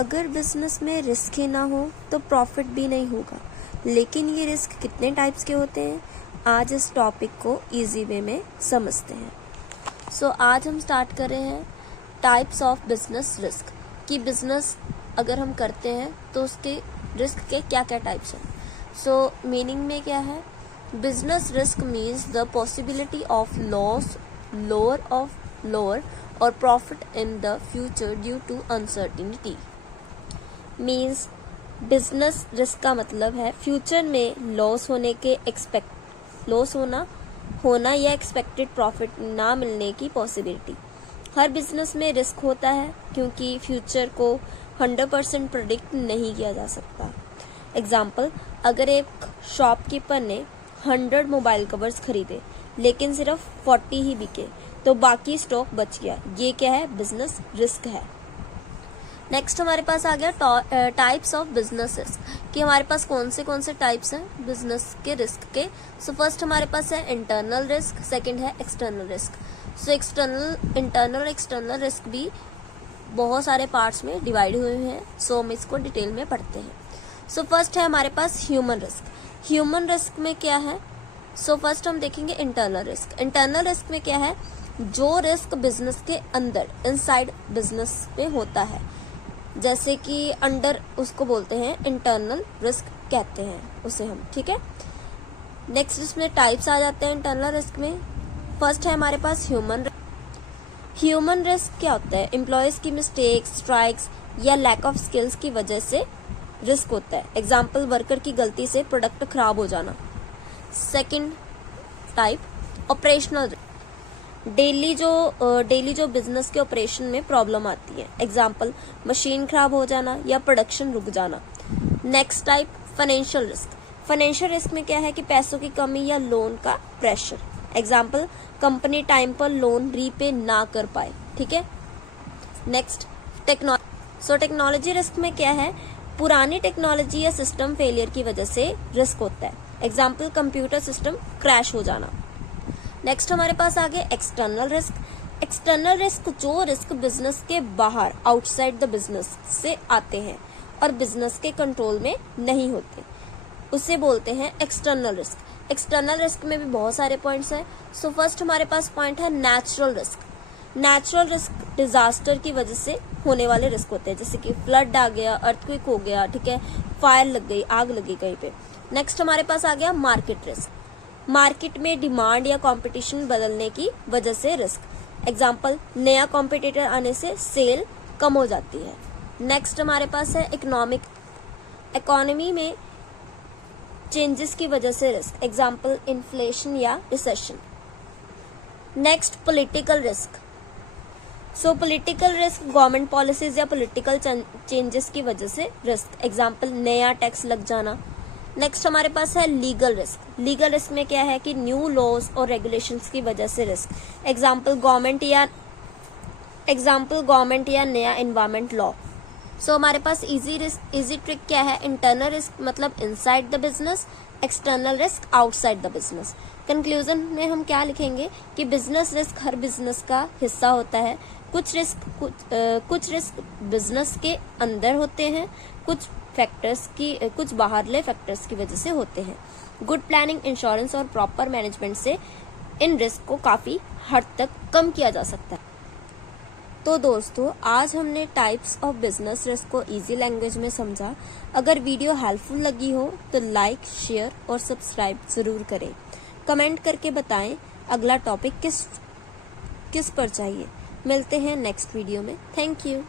अगर बिजनेस में रिस्क ही ना हो तो प्रॉफिट भी नहीं होगा। लेकिन ये रिस्क कितने टाइप्स के होते हैं, आज इस टॉपिक को इजी वे में समझते हैं। आज हम स्टार्ट कर रहे हैं टाइप्स ऑफ बिजनेस रिस्क, कि बिजनेस अगर हम करते हैं तो उसके रिस्क के क्या क्या टाइप्स हैं। मीनिंग में क्या है, business risk means the possibility of loss, lower और profit in the future due to uncertainty. Means business risk का मतलब है फ्यूचर में लॉस होना या एक्सपेक्टेड प्रॉफिट ना मिलने की पॉसिबिलिटी। हर बिजनेस में रिस्क होता है क्योंकि फ्यूचर को 100% प्रेडिक्ट नहीं किया जा सकता। एग्जाम्पल, अगर एक शॉपकीपर ने 100 मोबाइल कवर्स खरीदे लेकिन सिर्फ 40 ही बिके तो बाकी स्टॉक बच गया, ये क्या है, बिजनेस रिस्क है। नेक्स्ट हमारे पास आ गया टाइप्स ऑफ बिजनेस रिस्क, कि हमारे पास कौन से टाइप्स हैं बिजनेस के रिस्क के। फर्स्ट हमारे पास है इंटरनल रिस्क, सेकंड है external risk. Internal external risk भी बहुत सारे पार्ट्स में डिवाइड हुए हैं, हम इसको डिटेल में पढ़ते हैं। फर्स्ट है हमारे पास ह्यूमन रिस्क। ह्यूमन रिस्क में क्या है, फर्स्ट हम देखेंगे इंटरनल रिस्क। इंटरनल रिस्क में क्या है, जो रिस्क बिजनेस के अंदर इनसाइड बिजनेस में होता है, जैसे कि अंडर, उसको बोलते हैं इंटरनल रिस्क कहते हैं उसे हम, ठीक है। नेक्स्ट इसमें टाइप्स आ जाते हैं इंटरनल रिस्क में। फर्स्ट है हमारे पास ह्यूमन रिस्क क्या होता है, एम्प्लॉयज की मिस्टेक्स, स्ट्राइक्स या लैक ऑफ स्किल्स की वजह से रिस्क होता है। एग्जाम्पल, वर्कर की गलती से प्रोडक्ट खराब हो जाना। Second type operational risk, daily जो बिजनेस के ऑपरेशन में प्रॉब्लम आती है। एग्जाम्पल, मशीन खराब हो जाना या प्रोडक्शन रुक जाना। Next type financial risk. Financial risk में क्या है कि पैसों की कमी या लोन का प्रेशर। एग्जाम्पल, कंपनी टाइम पर लोन रीपे ना कर पाए, ठीक है। नेक्स्ट टेक्नोलॉजी रिस्क में क्या है, पुरानी टेक्नोलॉजी या सिस्टम फेलियर की वजह से रिस्क होता है। एग्जाम्पल, कंप्यूटर सिस्टम क्रैश हो जाना। नेक्स्ट हमारे पास आ गया एक्सटर्नल रिस्क। एक्सटर्नल रिस्क जो रिस्क बिजनेस के बाहर, आउटसाइड द बिजनेस से आते हैं और बिजनेस के कंट्रोल में नहीं होते, उसे बोलते हैं एक्सटर्नल रिस्क। एक्सटर्नल रिस्क में भी बहुत सारे पॉइंट्स हैं। फर्स्ट हमारे पास पॉइंट है natural risk. Natural risk disaster की वजह से होने वाले रिस्क होते हैं, जैसे कि फ्लड आ गया, अर्थक्वेक हो गया, ठीक है, फायर लग गई, आग लगी कहीं पे। नेक्स्ट हमारे पास आ गया मार्केट रिस्क। मार्केट में डिमांड या कंपटीशन बदलने की वजह से रिस्क। एग्जाम्पल, नया कॉम्पिटिटर आने से सेल कम हो जाती है। नेक्स्ट हमारे पास है इकोनॉमी में चेंजेस की वजह से रिस्क। एग्जाम्पल, इन्फ्लेशन या recession. Next political risk. Political risk, government policies या पॉलिटिकल चेंजेस की वजह से रिस्क। एग्जाम्पल, नया टैक्स लग जाना। नेक्स्ट हमारे पास है लीगल रिस्क। लीगल रिस्क में क्या है कि न्यू लॉज और रेगुलेशंस की वजह से रिस्क। एग्जाम्पल, गवर्नमेंट या नया एनवायरमेंट लॉ। हमारे पास इजी ट्रिक क्या है, इंटरनल रिस्क मतलब inside the business, external risk outside the business. Conclusion में हम क्या लिखेंगे कि बिजनेस रिस्क हर बिजनेस का हिस्सा होता है। कुछ रिस्क बिजनेस के अंदर होते हैं, कुछ बाहरले फैक्टर्स की वजह से होते हैं। गुड प्लानिंग, इंश्योरेंस और प्रॉपर मैनेजमेंट से इन रिस्क को काफी हद तक कम किया जा सकता है। तो दोस्तों, आज हमने टाइप्स ऑफ बिजनेस रिस्क को इजी लैंग्वेज में समझा। अगर वीडियो हेल्पफुल लगी हो तो लाइक, शेयर और सब्सक्राइब जरूर करें। कमेंट करके बताएं अगला टॉपिक किस पर चाहिए। मिलते हैं नेक्स्ट वीडियो में। Thank you.